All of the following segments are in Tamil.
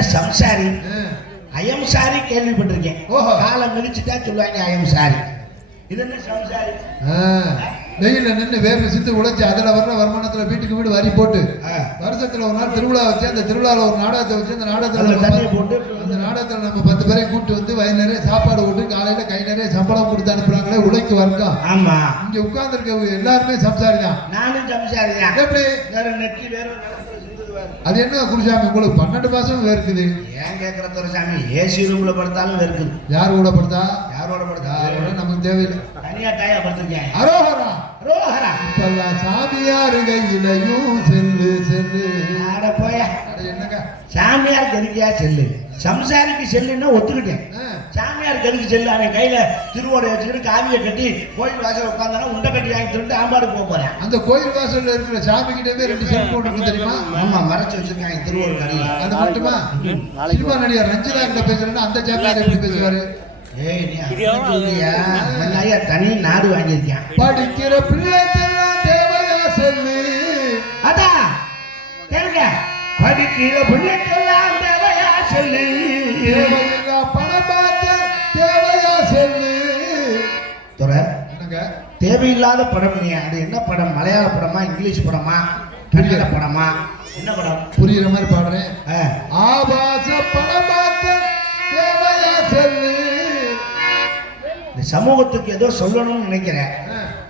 என்ன சம்சாரி ஆ. அயம் சாரி கேள்விப்பட்டிருக்கேன் ஓஹோ. காலம் கழிச்சுட்டா சொல்லுவாங்க அயம் சாரி இது என்ன சம்சாரி ஆ. வெயில்ல நின்று வேர்வை சித்து உழைச்சி அதுல வர்ற வருமானத்துல வீட்டுக்கு வீடு வரி போட்டு. வருஷத்துல ஒரு நாள் திருவிழா வச்சு அந்த திருவிழாவில் ஒரு நாடகத்தை வச்சு அந்த நாடகத்துல போட்டு அந்த நாடகத்துல நம்ம பத்து பேரையும் கூட்டு வந்து வயல் நிறைய சாப்பாடு விட்டு காலையில கை நிறைய சம்பளம் கொடுத்து அனுப்புறாங்களே உழைக்கு வர்க்கம் ஆமா இங்க உட்கார்ந்துருக்க எல்லாருமே சம்சாரி தான் நானும் சம்சாரி தான் எப்படி வேற நெற்றி வேற. அது என்ன குருசாமி உங்களுக்கு பன்னெண்டு மாசம் வேர்க்குது ஏன் கேட்கிற துரைசாமி? ஏசி ரூம்ல படுத்தாலும் இருக்குது யார் கூட படுத்தா? யாரோட படுத்தா? யாரோட நமக்கு தேவையில்லை. தனியா தாயா படுத்திருக்கேன் அரோகரா. ரோஹரா இப்பெல்லாம் சாமியாரு கையிலையும் செல்லு செல்லு. ஆட போயா. அட என்னங்க? சாமியாருக்கு எதுக்கியா செல்லு. சம்சாரிக்கு செல்லுன்னா ஒத்துக்கிட்டேன். சாமியாருக்கு எதுக்கு செல்லு? அவன் கையில திருவோடை வச்சுக்கிட்டு காவியை கட்டி கோயில் வாசல் உட்காந்தானா உண்டை கட்டி வாங்கி திருட்டு ஆம்பாடு போக போறேன். அந்த கோயில் வாசல்ல இருக்கிற சாமி கிட்டவே ரெண்டு செல்போன் இருக்கு தெரியுமா? ஆமா மறைச்சு வச்சிருக்காங்க திருவோடு கடையில். அது மட்டுமா? சினிமா நடிகர் ரஞ்சிதா கிட்ட பேசுறேன்னா அந்த சாமியார் எப்படி பேசுவாரு? தனி நாடு வாங்கியிருக்கான். படிக்கிற பிள்ளைக்கெல்லாம் தேவையா செல்லு. அதான் கேளுங்க. படிக்கிற தேவையா சொல்லு தேவையில்லா பணம் பார்க்க தேவையா செல்லு துறை என்னங்க? தேவையில்லாத படம் நீ அது என்ன படம்? மலையாள படமா இங்கிலீஷ் படமா கன்னட படமா? என்ன படம்? புரியுற மாதிரி பாடுறேன். ஆபாச பணம் பார்க்க தேவையா செல்லு இந்த சமூகத்துக்கு ஏதோ சொல்லணும்னு நினைக்கிறேன்.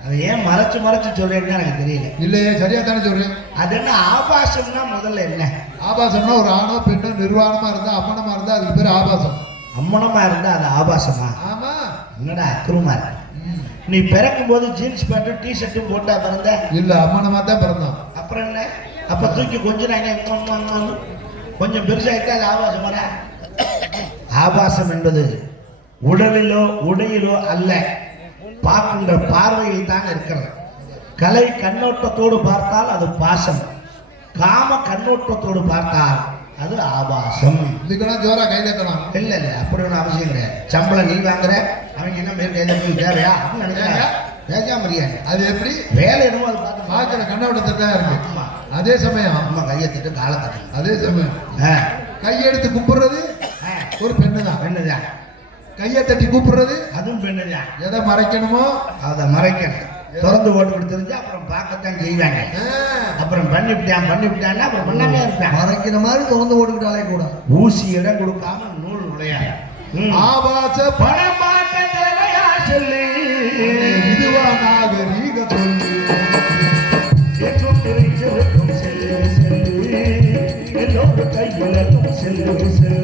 அதை ஏன் மறைச்சு மறைச்சு சொல்றேன்னு எனக்கு தெரியல. இல்லையே சரியா தானே சொல்றேன்? அது என்ன ஆபாசம்னா முதல்ல என்ன? ஆபாசம்னா ஒரு ஆணோ பெண்ணோ நிர்வாணமா இருந்தா அம்மனமா இருந்தா அதுக்கு பேர் ஆபாசம். அம்மனமா இருந்தா அது ஆபாசமா? ஆமா. என்னடா அக்குருமா இருக்கு. நீ பிறக்கும் போது ஜீன்ஸ் பேண்ட்டும் டி ஷர்ட்டும் போட்டா பிறந்த? இல்ல அம்மனமா தான் பிறந்தோம் அப்புறம் என்ன? அப்ப தூக்கி கொஞ்சினாங்க கொஞ்சம் பெருசாயிட்டா அது ஆபாசமாடா? ஆபாசம் என்பது உடலிலோ உடையிலோ அல்ல. பார்க்கின்ற பார்வையில் தான் இருக்கிறது. கலை கண்ணோட்டத்தோடு பார்த்தால் அது பாசம். காம கண்ணோட்டத்தோடு பார்த்தால் அது ஆபாசம். இதுக்கெல்லாம் ஜோரா கை தட்டலாம் இல்ல இல்ல அப்படி ஒன்றும் அவசியம் கிடையாது. சம்பளம் நீ வாங்குற அவங்க என்ன மேல் கையில போய் தேவையா? அப்படின்னு நினைக்கிறாங்க பேசாம முடியாது அது எப்படி? வேலை என்னமோ அது பார்த்து பார்க்கிற கண்ணோட்டத்தை தான் இருக்கு. ஆமா. அதே சமயம். அம்மா கையை திட்டு காலை தட்டு. அதே சமயம். கையெடுத்து கும்பிடுறது ஒரு பெண்ணு தான் பெண்ணுதான். கையை தட்டி கூப்பிடுறது? அதுவும் பெண்ணுதான் எதை மறைக்கணுமோ? அதை மறைக்கணும். திறந்து ஓட்டு தெரிஞ்சு அப்புறம் பார்க்கத்தான் செய்வாங்க. அப்புறம் பண்ணிவிட்டான் பண்ணிவிட்டான்னா அப்புறம் பண்ணாமே இருப்பேன். மறைக்கிற மாதிரி திறந்து ஓட்டுக்கிட்டாலே கூட. ஊசி இடம் கொடுக்காம நூல் நுழையாது. ஆபாச பணம் பார்க்க தேவையா சொல்லு. இதுவா நாகரீக சொல்லு. செல்லு கையிலும் செல்லு செல்லு.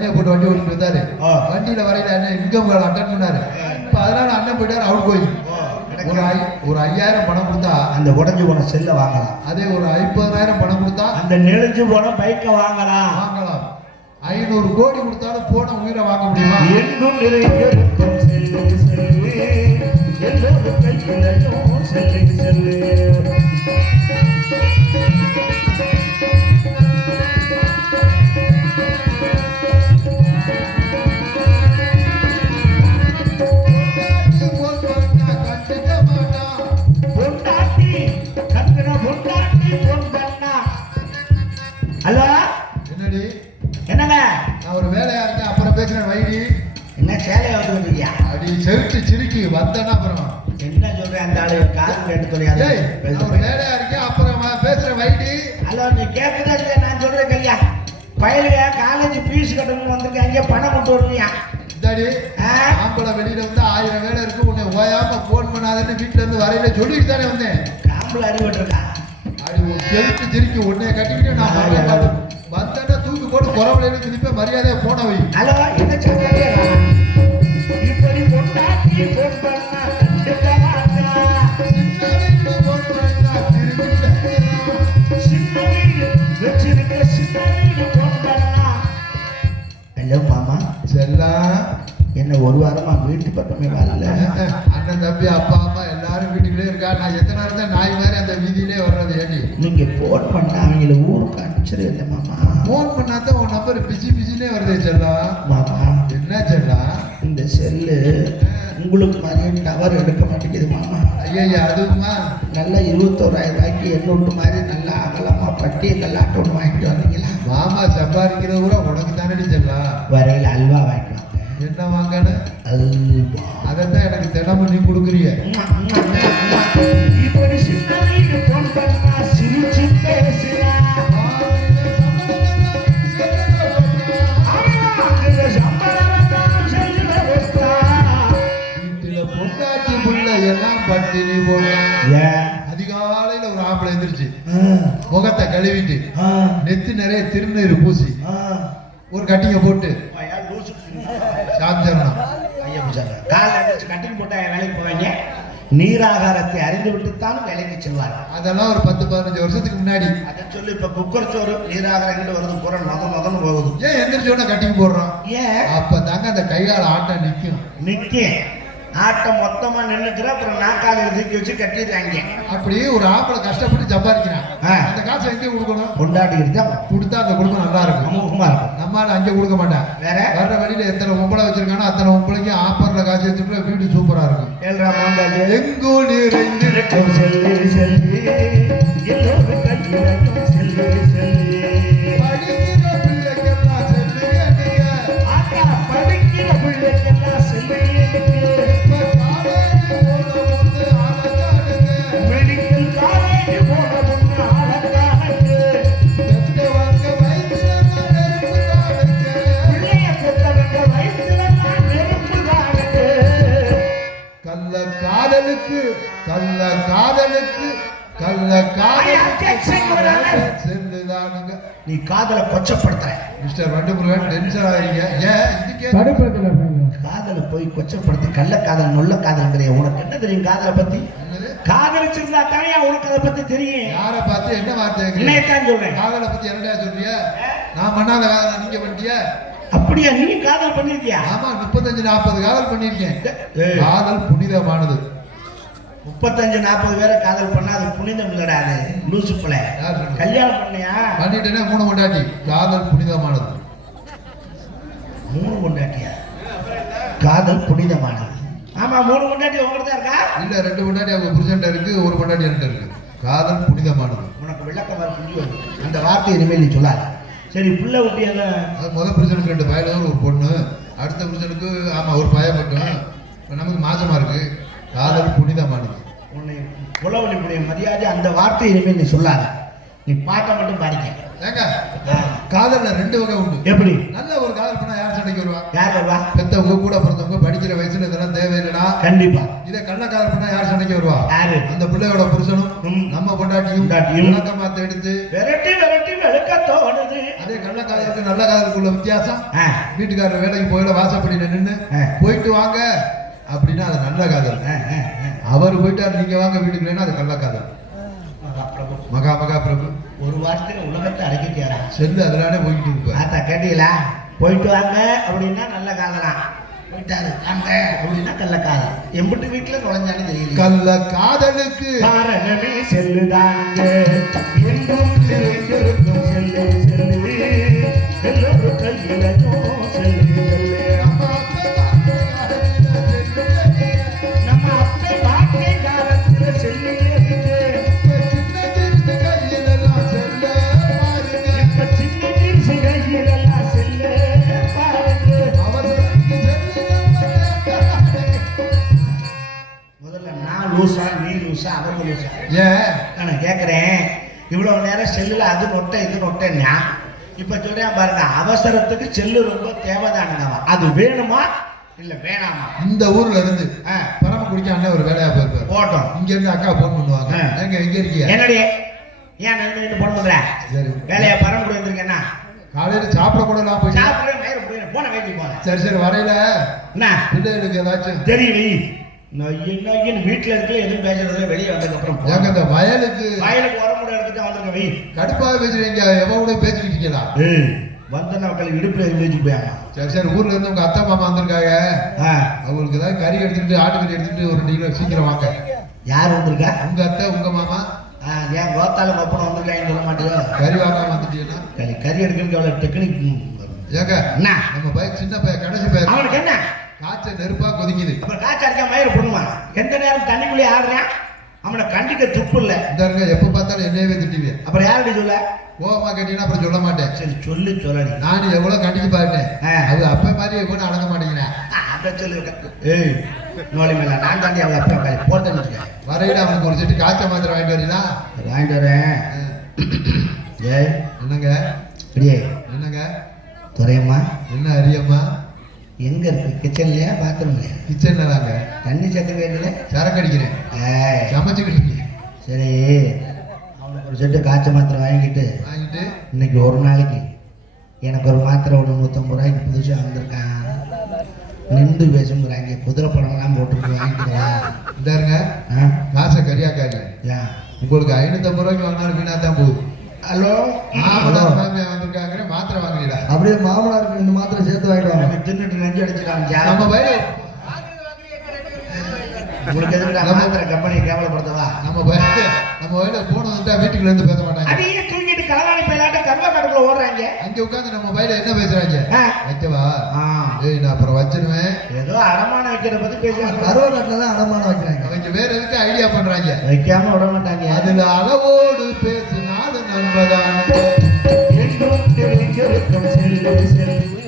தண்ணியை போட்டு வண்டி ஓட்டிட்டு இருந்தாரு. வண்டியில வரையில அண்ணன் இன்கம் அட்டன் பண்ணாரு. இப்ப அதனால அண்ணன் போயிட்டாரு அவுட் போய். ஒரு ஒரு ஐயாயிரம் பணம் கொடுத்தா அந்த உடஞ்சு போன செல்ல வாங்கலாம். அதே ஒரு ஐம்பதாயிரம் பணம் கொடுத்தா அந்த நெளிஞ்சு போன பைக்கை வாங்கலாம். வாங்கலாம். ஐநூறு கோடி கொடுத்தாலும் போன உயிரை வாங்க முடியுமா? எங்கும் நிறைந்திருக்கும் செல்லு செல்லு. எல்லோரும் கையிலையும் செல்லு செல்லு. வந்தேன்னா அப்புறம். என்ன சொல்றேன் அந்த ஆளு காது கேட்டு தெரியாது வேலையா இருக்கேன் அப்புறம் பேசுறேன் வைடி. ஹலோ நீ கேட்குதா இல்லையா? நான் சொல்றேன் கல்யா பயலுக காலேஜ் ஃபீஸ் கட்டணும் வந்திருக்காங்க பணம் கொண்டு வருவியா? ஆ? ஆம்பளை வெளியில வந்து ஆயிரம் வேலை இருக்கு. உன்னை ஓயாம போன் பண்ணாதன்னு வீட்டுல இருந்து வரையில சொல்லிட்டு தானே வந்தேன். காம்பில் அடிபட்டிருக்கா செலுத்து சிரிக்கி. உன்னைய கட்டிக்கிட்டு நான் வந்தேன்னா தூக்கி போட்டு குறவலையில திருப்பி மரியாதையா போன வை. ஹலோ என்ன சொன்னாங்க? இப்படி பொண்டாட்டி ஃபோன் பண்ணா ஒரு வாரமா வீட்டு பக்கமே வரல. அண்ணன் தம்பி அப்பா அம்மா எல்லாரும் வீட்டுக்குள்ளே இருக்கா நான் எத்தனை இருந்தா நாய் மாதிரி அந்த வீதியிலே வர்றது ஏடி நீங்க ஃபோன் பண்ணா அவங்கள ஊருக்கு அனுப்பிச்சிரு இல்லை மாமா? ஃபோன் பண்ணாதான் உன் நம்பர் பிஸி பிஸினே வருதே செல்லம் மாமா என்ன செல்லம் இந்த செல்லு உங்களுக்கு மாதிரியே டவர் எடுக்க மாட்டேங்குது மாமா. ஐயா அதுவுமா? நல்லா இருபத்தோராயிரம் ரூபாய்க்கு எண்ணூட்டு மாதிரி நல்லா அகலமா பட்டிய கல்லாட்ட ஒன்று வாங்கிட்டு வந்தீங்களா? மாமா சம்பாதிக்கிறது கூட உனக்கு தானடி செல்லம் வரையில் அல்வா வாங்கிட்டு வாங்க என்ன வாங்கன்னு அதைத்தான் எனக்கு தினமும் நீ கொடுக்குறிய பட்டினி ஏன் அதிகாலையில ஒரு ஆம்பளை எந்திரிச்சு. முகத்தை கழுவிட்டு நெத்தி நிறைய திருநீர் பூசி ஆ. ஒரு கட்டிங்க போட்டு லூசு. சாப்பிச்சிடணும் ஐயா, புஜாரா. காலைல எழுந்திருச்சு கட்டிங் போட்டா என் வேலைக்கு போவாங்க. நீராகாரத்தை அறிந்து விட்டுத்தான் வேலைக்கு செல்வார். அதெல்லாம் ஒரு பத்து பதினஞ்சு வருஷத்துக்கு முன்னாடி. அதை சொல்லி இப்ப குக்கர் சோறு நீராகாரம் எங்கிட்ட வருது? பூரா நொத நொதன்னு போகுது. ஏன் எந்திரிச்ச உடனே கட்டிங் போடுறோம்? ஏன்? அப்ப தாங்க அந்த கைகால ஆட்டம் நிக்கும் நிக்க. ஆட்டம் மொத்தமா நின்னுக்கிற அப்புறம் நாக்கால தூக்கி வச்சு கட்டிடுறாங்க. அப்படி ஒரு ஆம்பளை கஷ்டப்பட்டு சம்பாதிக்கிறான். அந்த காசை எங்கே கொடுக்கணும். கொண்டாடிக்கிட்டு தான் கொடுத்தா அந்த குடும்பம் நல்லா இருக்கும். அமோகமா இருக்கும். நம்மளால அங்கே கொடுக்க மாட்டான். வேற? வர்ற வழியில எத்தனை ஒம்பளை வச்சிருக்கானோ அத்தனை ஒம்பளைக்கு ஆப்பர்ல காசு வச்சுட்டு வீடு சூப்பரா இருக்கும். ஏழ்ரா மாண்டாஜி எங்கோ நிறைந்து இருக்கும் செல்லு செல்லு காதலுக்கு கள்ள. காதலுக்கு செல்லுதானுங்க நீ காதலை கொச்சப்படுத்துற. மிஸ்டர் வண்டுமுருகன் டென்ஷன் ஆகிறீங்க ஏன்? இதுக்கே காதலை போய் கொச்சப்படுத்தி கள்ள காதல் நொல்ல காதல்ங்கிற உனக்கு என்ன தெரியும் காதலை பத்தி? காதலிச்சிருந்தா தானே உனக்கு அதை பத்தி தெரியும். யாரை பார்த்து என்ன வார்த்தை சொல்றேன். காதலை பத்தி என்னடா சொல்றிய? நான் பண்ணாத காதலை நீங்க பண்ணிட்டிய? அப்படியா நீ காதல் பண்ணிருக்கியா? ஆமா முப்பத்தஞ்சு நாற்பது காதல் பண்ணிருக்கேன் ஏய். காதல் புனிதமானது. முப்பத்தஞ்சு நாற்பது பேரை காதல் பண்ணா அது புனிதம் இல்லடா அது. லூசு பிள்ளை? கல்யாணம் பண்ணியா? பண்ணிட்டேனே மூணு கொண்டாட்டி காதல் புனிதமானது. மூணு கொண்டாட்டியா காதல் புனிதமானது. ஆமா மூணு கொண்டாட்டி உங்கள்கிட்ட தான் இருக்கா? இல்ல ரெண்டு கொண்டாட்டி அவங்க புருஷன்ட்ட இருக்கு ஒரு கொண்டாட்டி என்கிட்ட இருக்கு. காதல் புனிதமானது. உனக்கு விளக்கம் புரிஞ்சு வரும். அந்த வார்த்தை இனிமேல் நீ சொல்லாத. சரி பிள்ளை ஊட்டியாக அது முதல் புருஷனுக்கு ரெண்டு பயலும் ஒரு பொண்ணு. அடுத்த புருஷனுக்கு ஆமா ஒரு மட்டும். இப்ப நமக்கு மாசமா இருக்கு. காதல் புனிதமானது. உன்னை புலவனுடைய மரியாதை அந்த வார்த்தை இனிமேல் நீ சொல்லாத. நீ பாட்டை மட்டும் பாடிக்க. ஏங்க காதல்ல ரெண்டு வகை உண்டு. எப்படி? நல்ல ஒரு காதல் பண்ணா யார் சண்டைக்கு வருவா? யார் வருவா? பெத்தவங்க கூட பிறந்தவங்க படிக்கிற வயசுல இதெல்லாம் தேவையில்லடா. கண்டிப்பா. இதே கள்ள காதல் பண்ணா யார் சண்டைக்கு வருவா? யாரு? அந்த பிள்ளையோட புருஷனும். நம்ம பொண்டாட்டியும். விளக்கமாத்த எடுத்து விரட்டி விரட்டி வெளுக்க தோணுது. அதே கள்ள காதலுக்கு நல்ல காதலுக்குள்ள வித்தியாசம். வீட்டுக்காரர் வேலைக்கு போயிட வாசப்படியில நின்று. போயிட்டு வாங்க. அப்படின்னா அது நல்ல காதல். அவர் போயிட்டார் நீங்க வாங்க வீட்டுக்குள்ளேன்னா அது கள்ள காதல். மகா பிரபு. மகா பிரபு ஒரு வாரத்துல உலகத்தை அடக்கிட்டியாரா செல்லு அதனாலே போய்கிட்டு இருப்பார் ஆத்தா கேட்டீங்களா? போயிட்டு வாங்க அப்படின்னா நல்ல காதலாம் போயிட்டாரு வாங்க அப்படின்னா கள்ள காதல். எம்பிட்டு வீட்டுல நுழைஞ்சாலும் தெரியல கள்ள காதலுக்கு காரணமே செல்லுதாங்க ஏன் நான் கேட்குறேன் நேரம் செல்லுல அது நொட்டை இது நொட்டைன்னா இப்ப சொல்றேன் பாருங்க அவசரத்துக்கு செல்லு ரொம்ப தேவைதானுங்க அது வேணுமா? இல்ல வேணாமா? இந்த ஊர்ல இருந்து ஆ, பரமக்குடிக்கு அண்ணன் ஒரு வேலையா போயிருப்பாரு போட்டோம். இங்க இருந்து அக்கா போன் பண்ணுவாங்க. எங்க எங்க இருக்கீங்க என்னடி? ஏன் நின்று நின்று போன் பண்ற? சரி. வேலையை பரம்பு வந்திருக்கேன்னா? காலையில சாப்பிட கூட எல்லாம் போய் சாப்பிட போன வேண்டி போனேன். சரி சரி வரையில. என்ன? பிள்ளைகளுக்கு ஏதாச்சும் நொய்யன் வீட்டுல இருக்கல எதுவும் பேசுறதுல வெளியே வந்ததுக்கு அப்புறம் ஏங்க இந்த வயலுக்கு வயலுக்கு உரமுறை எடுத்துட்டு வந்திருக்க வை. கடுப்பா பேசுறீங்க எவ்வளவு கூட பேசிக்கிட்டு இருக்கீங்களா? வந்த நாட்கள் இடுப்புல வச்சு போயாங்க. சரி சரி ஊர்ல இருந்து உங்க அத்தை மாமா வந்திருக்காங்க. அவங்களுக்கு ஏதாவது கறி எடுத்துக்கிட்டு ஆட்டுக்கறி எடுத்துக்கிட்டு ஒரு கிலோ சீக்கிரம் வாங்க. யார் வந்திருக்கா? உங்க அத்தை உங்க மாமா? ஏன் கோத்தால கொப்பனம் வந்திருக்காங்கன்னு சொல்ல மாட்டேங்க கறி வாங்காம வந்துட்டீங்கன்னா? கறி கறி எடுக்கிறதுக்கு எவ்வளவு டெக்னிக் ஏங்க என்ன நம்ம பையன் சின்ன பையன் கடைசி பையன். அவனுக்கு என்ன? காய்ச்சல் நெருப்பா கொதிக்குது. அப்புறம் காய்ச்சல் அடிக்க மயிர் பண்ணுவான் எந்த நேரம் தண்ணிக்குள்ளே ஆடுறான்? அவனை கண்டிக்க துப்பு இல்லை. இந்த இருங்க எப்ப பார்த்தாலும் என்னையவே திட்டுவேன் அப்புறம் யாருடைய சொல்ல? கோவமா கேட்டீங்கன்னா அப்புறம் சொல்ல மாட்டேன். சரி சொல்லி சொல்லடி. நான் எவ்வளவு கண்டிச்சு பாருனேன். அது அப்ப மாதிரி எவ்வளவு அடங்க மாட்டேங்கிறேன் அதை சொல்லி ஏய் நோலி மேல நான் தாண்டி அவளை அப்பா உட்காந்து போட்டேன்னு. வரையில அவனுக்கு ஒரு செட்டு காய்ச்சல் மாத்திரை வாங்கிட்டு வரீங்களா வாங்கிட்டு வரேன். ஏய். என்னங்க? அப்படியே என்னங்க? துறையம்மா. என்ன அரியம்மா? எங்க இருக்கு? கிச்சன்லயா பாத்ரூம்லயா கிச்சன்ல தாங்க. தண்ணி சத்து வேண்டியல சரக்கு அடிக்கிறேன். ஏய். சமைச்சுக்கிட்டு இருக்கீங்க சரி. ஒரு செட்டு காய்ச்சல் மாத்திரை வாங்கிட்டு வாங்கிட்டு. இன்னைக்கு ஒரு நாளைக்கு எனக்கு ஒரு மாத்திரை ஒன்று நூற்றம்பது ரூபாய்க்கு புதுசாக வந்திருக்கான். நின்று பேசுங்கிறாங்க குதிரை படம்லாம் போட்டுருக்கு வாங்கிக்கிறா இந்த இருங்க ஆ? காசை கரியாக்காரி ஏன் உங்களுக்கு ஐநூத்தம்பது ரூபாய்க்கு வாங்கினாலும் வீணா தான் போகுது. ஹலோ மாமனார் வந்திருக்காங்க மாத்திரை வாங்குறீங்களா? அப்படியே மாமனாருக்கு இந்த மாத்திரை சேர்த்து வாங்கிடுவாங்க தின்னுட்டு நெஞ்சு அடிச்சிட்டாங்க நம்ம பையன் உங்களுக்கு எதுக்கு மாத்திரை கம்பெனி கேவலப்படுத்தவா? நம்ம பையன் நம்ம பையன் போன வந்துட்டா வீட்டுக்குள்ள இருந்து பேச மாட்டாங்க. அதையே தூங்கிட்டு களவாணி போயிலாட்ட கருவா காட்டுக்குள்ள ஓடுறாங்க? அங்க உட்கார்ந்து நம்ம பையன் என்ன பேசுறாங்க. வைக்கவா? ஏய் நான் அப்புறம் வச்சிருவேன். ஏதோ அடமானம் வைக்கிறத பத்தி பேசுவாங்க கருவா காட்டுல தான் அடமானம் வைக்கிறாங்க. அவங்க வேற எதுக்கு ஐடியா பண்றாங்க? வைக்காம விட மாட்டாங்க. அதுல அளவோடு என்பதானது என்றும் தெரிந்திருக்கும் செல்லும் செல்லும்